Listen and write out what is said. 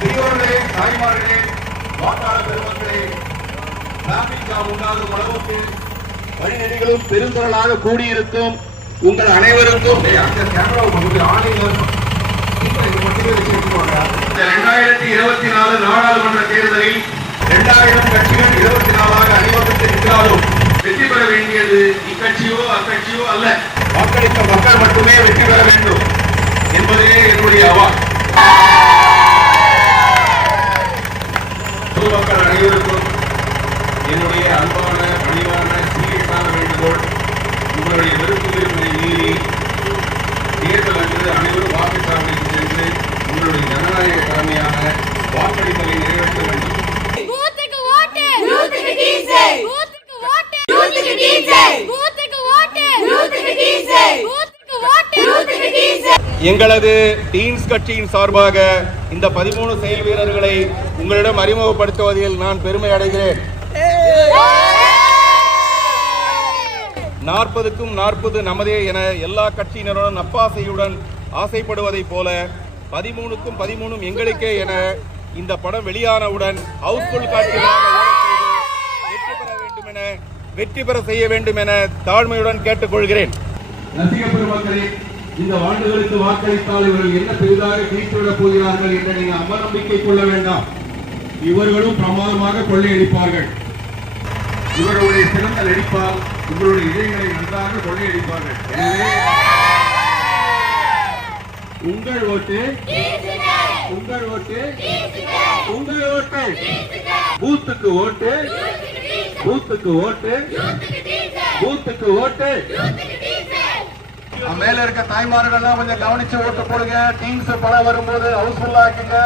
பெரியோர்களே, தாய்மார்களே, வாக்காளர் பெருமக்களே, டிராபிக் ஜாம் உண்டாகும் அளவுக்கு வழிநெறிகளும் பெருந்திரளாக கூடியிருக்கும் உங்கள் அனைவருக்கும் 2024 நாடாளுமன்ற தேர்தலில் 2000 கட்சிகள் 24ஆக அணிவகுத்திருக்கிறாலும் வெற்றி பெற வேண்டியது இக்கட்சியோ அக்கட்சியோ அல்ல, வாக்களித்த மக்கள் மட்டுமே வெற்றி பெற வேண்டும் என்பதே என்னுடைய அவால். பொதுமக்கள் அனைவருக்கும் என்னுடைய அன்பான பணிவான சீரியஸான வேண்டுகோள், உங்களுடைய விருப்பு விருப்பை மீறி தேர்தல் அன்று அனைவரும் வாக்குச்சாவடிக்கு சென்று உங்களுடைய ஜனநாயக கடமையான வாக்களிப்பதை நிறைவேற்ற வேண்டும். எங்களது டீன்ஸ் கட்சியின் சார்பாக இந்த 13 செயல் வீரர்களை உங்களிடம் அறிமுகப்படுத்துவதில் நான் பெருமை அடைகிறேன். 40க்கும் 40 நமதே என எல்லா கட்சியினருடன் நப்பாசையுடன் ஆசைப்படுவதைப் போல 13க்கும் 13 எங்களுக்கே என இந்த படம் வெளியானவுடன் ஹவுஸ்ஃபுல் காட்சிகளாக வெற்றி பெற செய்ய வேண்டும் என தாழ்மையுடன் கேட்டுக்கொள்கிறேன். ரசிக பெருமக்களே, இந்த ஆண்டுகளுக்கு வாக்களித்தால் இவர்கள் என்ன பெரிதாக ஜெயித்துவிடப் போகிறார்கள் என்ற நீங்கள் அவநம்பிக்கை கொள்ள வேண்டாம். இவர்களும் பிரமாதமாக கொள்ளையடிப்பார்கள். இவர்களுடைய சிறந்த நடிப்பால் உங்களுடைய இதயங்களை நன்றாக கொள்ளையடிப்பார்கள். எனவே உங்கள் ஓட்டு, உங்கள் ஓட்டு, உங்கள் ஓட்டு, பூத்துக்கு ஓட்டு, பூத்துக்கு ஓட்டு, பூத்துக்கு ஓட்டு. மேல இருக்க தாய்மார்கள் கொஞ்சம் கவனிச்சு ஓட்டு போடுங்க. டீம்ஸ் பல வரும்போது ஹவுஸ்ஃபுல்லா ஆக்குங்க.